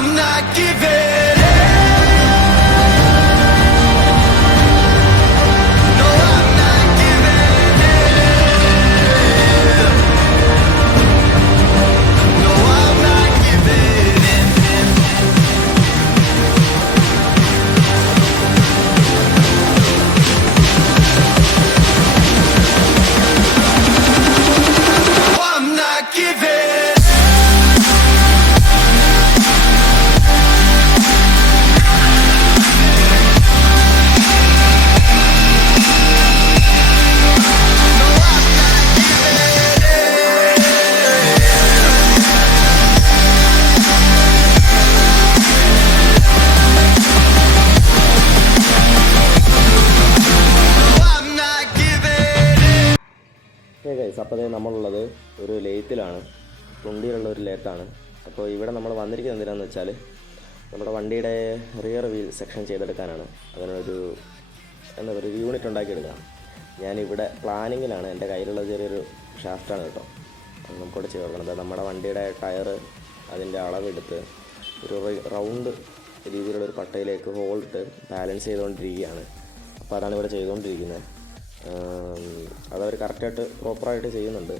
I'm not giving in. No, I'm not giving in. No, I'm not giving in. No, I'm not giving. അപ്പോൾ നമ്മളുള്ളത് ഒരു ലേത്തിലാണ്, തുണ്ടിയിലുള്ള ഒരു ലേത്താണ്. അപ്പോൾ ഇവിടെ നമ്മൾ വന്നിരിക്കുന്നത് എന്തിനാണെന്ന് വെച്ചാൽ നമ്മുടെ വണ്ടിയുടെ റിയർ വീൽ സെക്ഷൻ ചെയ്തെടുക്കാനാണ്. അതിനൊരു എന്താ പറയുക, യൂണിറ്റ് ഉണ്ടാക്കിയെടുക്കാം. ഞാനിവിടെ പ്ലാനിങ്ങിലാണ്. എൻ്റെ കയ്യിലുള്ള ചെറിയൊരു ഷാഫ്റ്റാണ് കേട്ടോ, അത് നമുക്കിവിടെ ചെയ്ത് കൊടുക്കണം. അതായത് നമ്മുടെ വണ്ടിയുടെ ടയർ അതിൻ്റെ അളവെടുത്ത് ഒരു റൗണ്ട് രീതിയിലുള്ളൊരു പട്ടയിലേക്ക് ഹോളിട്ട് ബാലൻസ് ചെയ്തുകൊണ്ടിരിക്കുകയാണ്. അപ്പോൾ അതാണ് ഇവിടെ ചെയ്തുകൊണ്ടിരിക്കുന്നത്. അതവർ കറക്റ്റായിട്ട് പ്രോപ്പറായിട്ട് ചെയ്യുന്നുണ്ട്.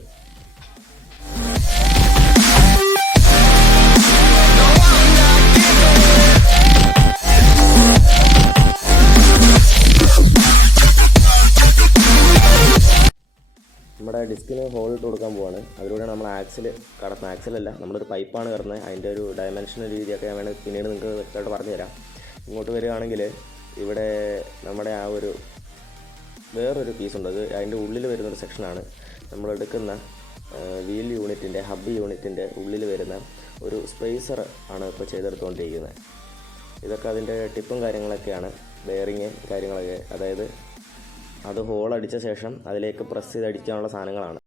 നമ്മുടെ ഡിസ്കിന് ഹോൾ ഇട്ട് കൊടുക്കാൻ പോവാണ്. അതിലൂടെയാണ് നമ്മൾ ആക്സിൽ കടത്തുന്നത്. ആക്സിലല്ല, നമ്മളൊരു പൈപ്പാണ് കടന്നത്. അതിൻ്റെ ഒരു ഡയമെൻഷൻ രീതിയൊക്കെ ഞാൻ വേണമെങ്കിൽ പിന്നീട് നിങ്ങൾക്ക് വ്യക്തമായിട്ട് പറഞ്ഞു തരാം. ഇങ്ങോട്ട് വരികയാണെങ്കിൽ ഇവിടെ നമ്മുടെ ആ ഒരു വേറൊരു പീസുണ്ട്. അത് അതിൻ്റെ ഉള്ളിൽ വരുന്നൊരു സെക്ഷനാണ്. നമ്മളെടുക്കുന്ന വീൽ യൂണിറ്റിൻ്റെ ഹബ് യൂണിറ്റിൻ്റെ ഉള്ളിൽ വരുന്ന ഒരു സ്പേസർ ആണ് ഇപ്പോൾ ചെയ്തെടുത്തുകൊണ്ടിരിക്കുന്നത്. ഇതൊക്കെ അതിൻ്റെ ടിപ്പും കാര്യങ്ങളൊക്കെയാണ്, ബെയറിങ് കാര്യങ്ങളൊക്കെ. അതായത് അത് ഹോൾ അടിച്ച ശേഷം അതിലേക്ക് പ്രസ് ചെയ്ത് അടിക്കാനുള്ള സാധനങ്ങളാണ്.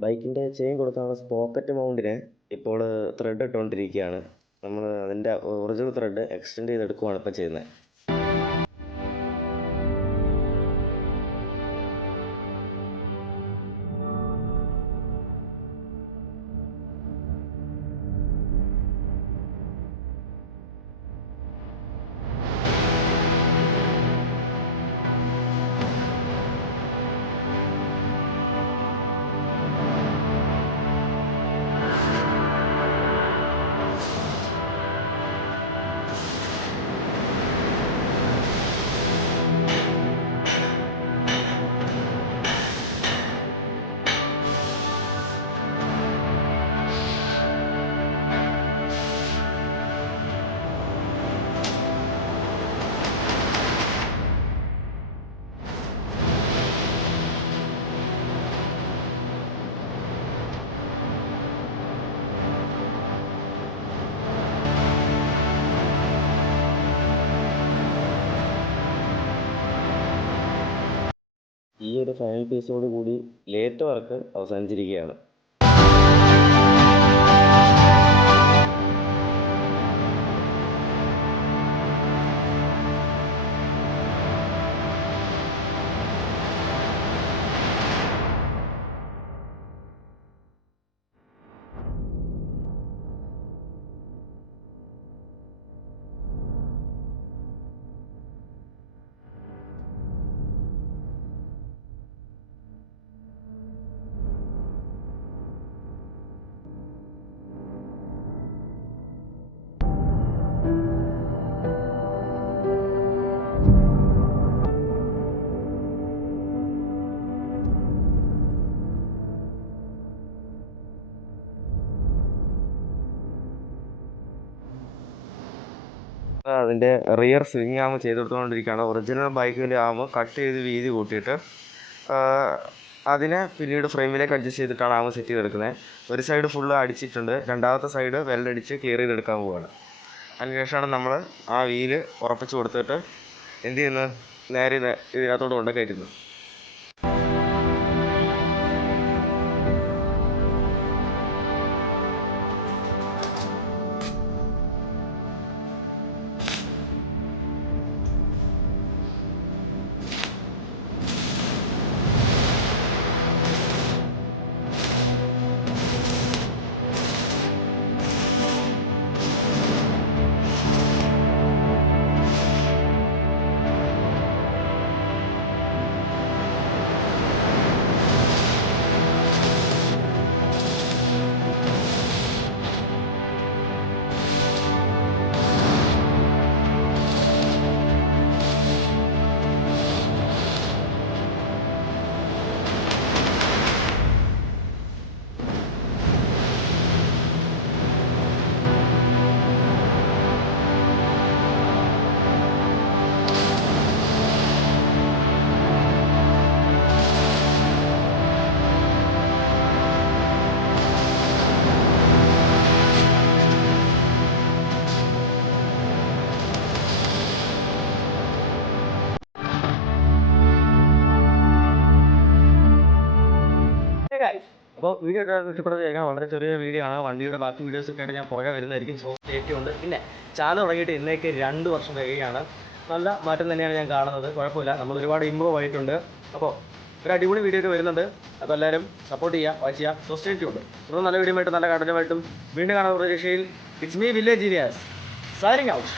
ബൈക്കിൻ്റെ ചെയിൻ കൊടുക്കാനുള്ള സ്പോക്കറ്റ് മൗണ്ടിന് ഇപ്പോൾ ത്രെഡ് ഇട്ടുകൊണ്ടിരിക്കുകയാണ്. നമ്മൾ അതിൻ്റെ ഒറിജിനൽ ത്രെഡ് എക്സ്റ്റെൻഡ് ചെയ്തെടുക്കുകയാണ് ഇപ്പോൾ ചെയ്യുന്നത്. ഈ ഒരു ഫൈനൽ പീസോട് കൂടി ലേറ്റ് വർക്ക് അവസാനിച്ചിരിക്കുകയാണ്. അതിൻ്റെ റിയർ സ്വിങ് ആകുമ്പോൾ ചെയ്തെടുത്തുകൊണ്ടിരിക്കുകയാണ്. ഒറിജിനൽ ബൈക്കിൽ ആകുമ്പോൾ കട്ട് ചെയ്ത് വീതി കൂട്ടിയിട്ട് അതിനെ പിന്നീട് ഫ്രെയിമിലേക്ക് അഡ്ജസ്റ്റ് ചെയ്തിട്ടാണ് ആകുമ്പോൾ സെറ്റ് ചെയ്തെടുക്കുന്നത്. ഒരു സൈഡ് ഫുള്ള് അടിച്ചിട്ടുണ്ട്, രണ്ടാമത്തെ സൈഡ് വെല്ലടിച്ച് ക്ലിയർ ചെയ്തെടുക്കാൻ പോവുകയാണ്. അതിനുശേഷമാണ് നമ്മൾ ആ വീല് ഉറപ്പിച്ച് കൊടുത്തിട്ട് എന്ത് ചെയ്യുന്നത്, നേരെ ഇതിനകത്തോട് കൊണ്ട് കയറ്റുന്നത്. അപ്പോൾ വീഡിയോ ഇഷ്ടപ്പെടുന്നത് കേൾക്കാൻ വളരെ ചെറിയ വീഡിയോ ആണ്. വണ്ടിയുടെ ബാക്കി വീഡിയോസൊക്കെ ആയിട്ട് ഞാൻ പുറകെ വരുന്നതായിരിക്കും. സോ സേഫ്റ്റി ഉണ്ട്. പിന്നെ ചാനൽ തുടങ്ങിയിട്ട് ഇന്നേക്ക് 2 വർഷം കഴിയുകയാണ്. നല്ല മാറ്റം തന്നെയാണ് ഞാൻ കാണുന്നത്. കുഴപ്പമില്ല, നമ്മൾ ഒരുപാട് ഇമ്പ്രൂവ് ആയിട്ടുണ്ട്. അപ്പോൾ ഒരു അടിപൊളി വീഡിയോ ഒക്കെ വരുന്നുണ്ട്. അപ്പോൾ എല്ലാവരും സപ്പോർട്ട് ചെയ്യുക, വാച്ച് ചെയ്യുക. സോ സ്റ്റേ ഉണ്ട്. നല്ല വീഡിയോ ആയിട്ടും നല്ല കണ്ടന്റുമായിട്ടും വീണ്ടും കാണാൻ പ്രതീക്ഷയിൽ it's me village areas signing out.